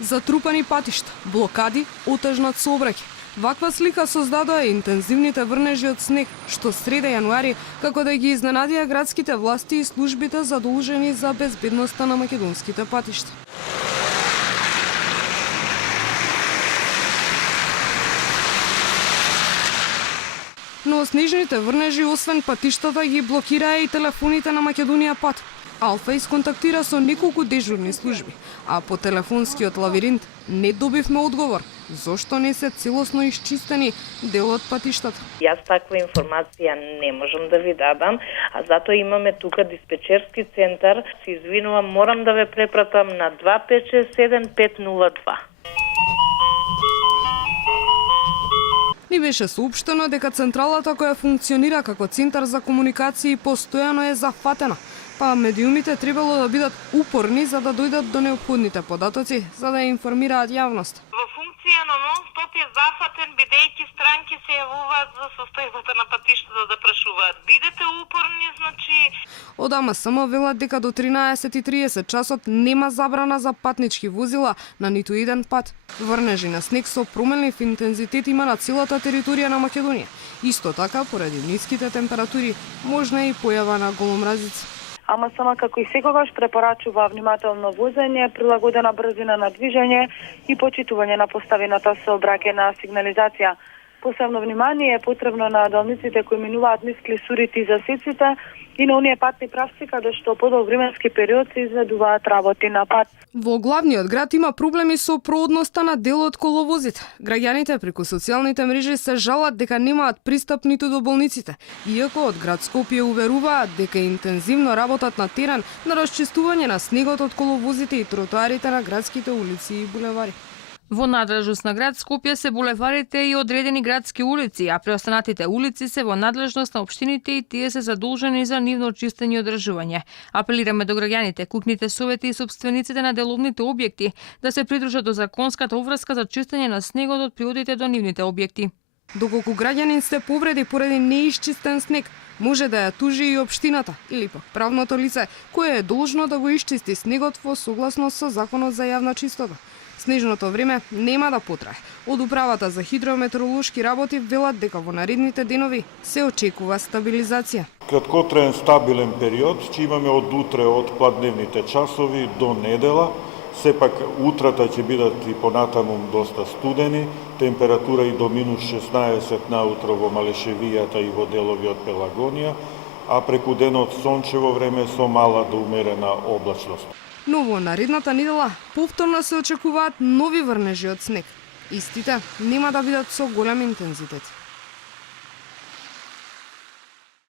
Затрупани патишта, блокади, отежнат сообраќај. Ваква слика создадоа интензивните врнежи од снег, што среда јануари, како да ги изненадија градските власти и службите задолжени за безбедноста на македонските патишта. Но снежните врнежи освен патиштата ги блокираа и телефоните на Македонија Пат. Алфа исконтактира со неколку дежурни служби, а по телефонскиот лавиринт не добивме одговор зошто не се целосно исчистени дел од патиштата. Јас таква информација не можам да ви дадам, а затоа имаме тука диспечерски центар. Се извинувам, морам да ве препратам на 2567-502. Ни беше соопштено дека централата која функционира како центар за комуникации постојано е зафатена, па медиумите требало да бидат упорни за да дојдат до неопходните податоци за да информираат јавност. Во функција на нон-стоп е зафатен, бидејќи странки се јавуваат за состојбата на патиштата да прашуваат. Бидете упорни, значи... Од АМСМ велат дека до 13:30 часот нема забрана за патнички возила на ниту еден пат. Врнежи на снег со променлив интензитет има на целата територија на Македонија. Исто така, поради ниските температури, можна е и појава на голомразица. АМСМ како и секогаш препорачува внимателно возење, прилагодена брзина на движење и почитување на поставената сообраќајна сигнализација. Посебно внимание е потребно на делниците кои минуваат низ клисурите и засеците и на оние патни правци каде што подолг временски период се изведуваат работи на пат. Во главниот град има проблеми со проодноста на дел од коловозите. Граѓаните преку социјалните мрежи се жалат дека немаат пристап ниту до болниците, иако од град Скопје уверуваат дека интензивно работат на терен на расчистување на снегот од коловозите и тротоарите на градските улици и булевари. Во надлежност на град Скопје се булеварите и одредени градски улици, а преостанатите улици се во надлежност на општините и тие се задолжени за нивно чистење и одржување. Апелираме до граѓаните, куќните совети и сопствениците на деловните објекти да се придружат до законската обврска за чистење на снегот од приодите до нивните објекти. Доколку граѓанин се повреди поради неисчистен снег, може да ја тужи и општината или пак правното лице кое е должно да го исчисти снегот во согласност со Законот за јавна чистота. Снежното време нема да потрае. Од управата за хидрометеоролошки работи велат дека во наредните денови се очекува стабилизација. Краткотраен стабилен период ќе имаме од утре од пладневните часови до недела. Сепак утрата ќе бидат и понатаму доста студени, температура и до минус 16 наутро во Малешевијата и во делови од Пелагонија, а преку денот сончево време со мала до умерена облачност. Но во наредната недела повторно се очекуваат нови врнежи од снег. Истите нема да бидат со голем интензитет.